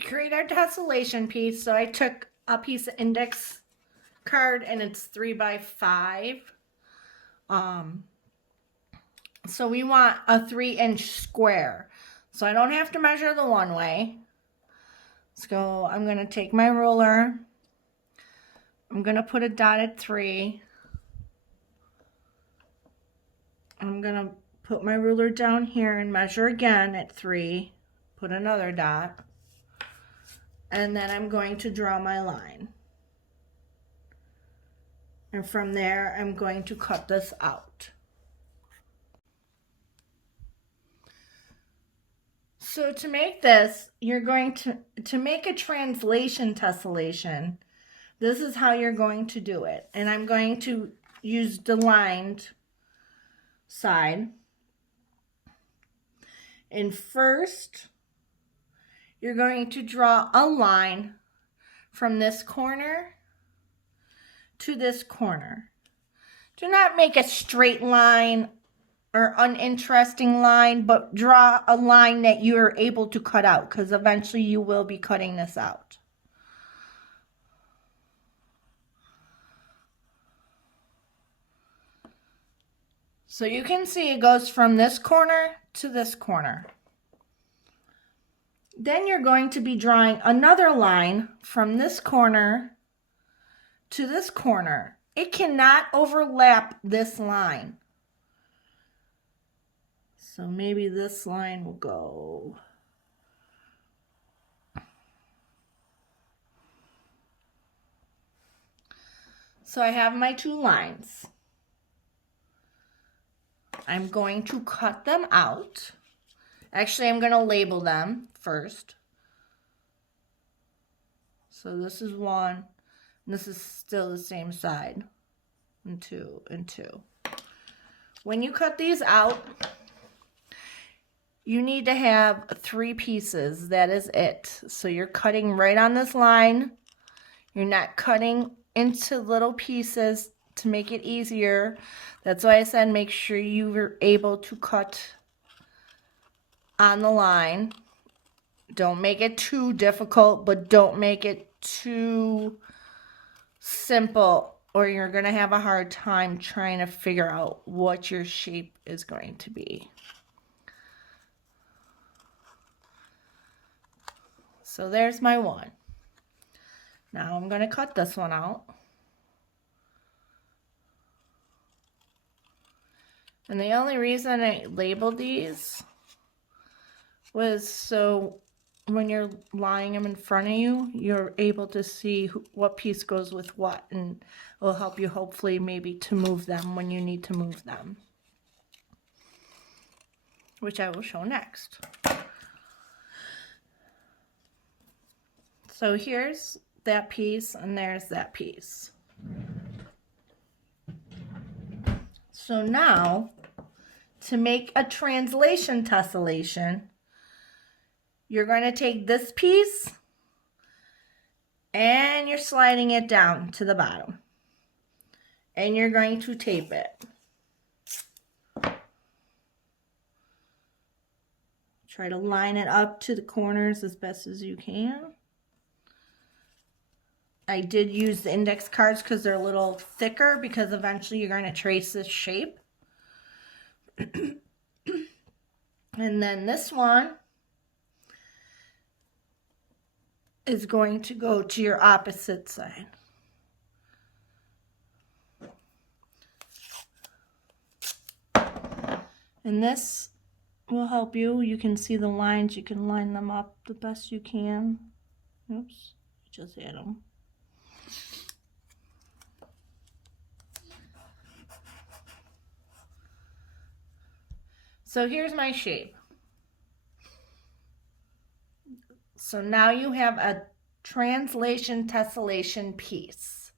To create our tessellation piece, so I took a piece of index card and it's 3 by 5. So we want a 3-inch square. So I don't have to measure the one way. So I'm going to take my ruler. I'm going to put a dot at 3. I'm going to put my ruler down here and measure again at 3. Put another dot. And then I'm going to draw my line. And from there, I'm going to cut this out. So to make this, you're going to make a translation tessellation. This is how you're going to do it. And I'm going to use the lined side. And first, you're going to draw a line from this corner to this corner. Do not make a straight line or uninteresting line, but draw a line that you're able to cut out, because eventually you will be cutting this out. So you can see it goes from this corner to this corner. Then you're going to be drawing another line from this corner to this corner. It cannot overlap this line. So maybe this line will go. So I have my 2 lines. I'm going to cut them out. Actually, I'm going to label them first. So this is 1, and this is still the same side. And 2, and 2. When you cut these out, you need to have 3 pieces. That is it. So you're cutting right on this line. You're not cutting into little pieces to make it easier. That's why I said make sure you were able to cut on the line. Don't make it too difficult, but don't make it too simple, or you're going to have a hard time trying to figure out what your shape is going to be. So there's my one. Now I'm going to cut this one out. And the only reason I labeled these was so when you're lying them in front of you, you're able to see what piece goes with what, and it will help you hopefully maybe to move them when you need to move them, which I will show next. So here's that piece and there's that piece. So now, to make a translation tessellation, you're going to take this piece and you're sliding it down to the bottom. And you're going to tape it. Try to line it up to the corners as best as you can. I did use the index cards because they're a little thicker, because eventually you're going to trace this shape. And then this one is going to go to your opposite side. And this will help you. You can see the lines. You can line them up the best you can. Oops, just hit them. So here's my shape. So now you have a translation tessellation piece.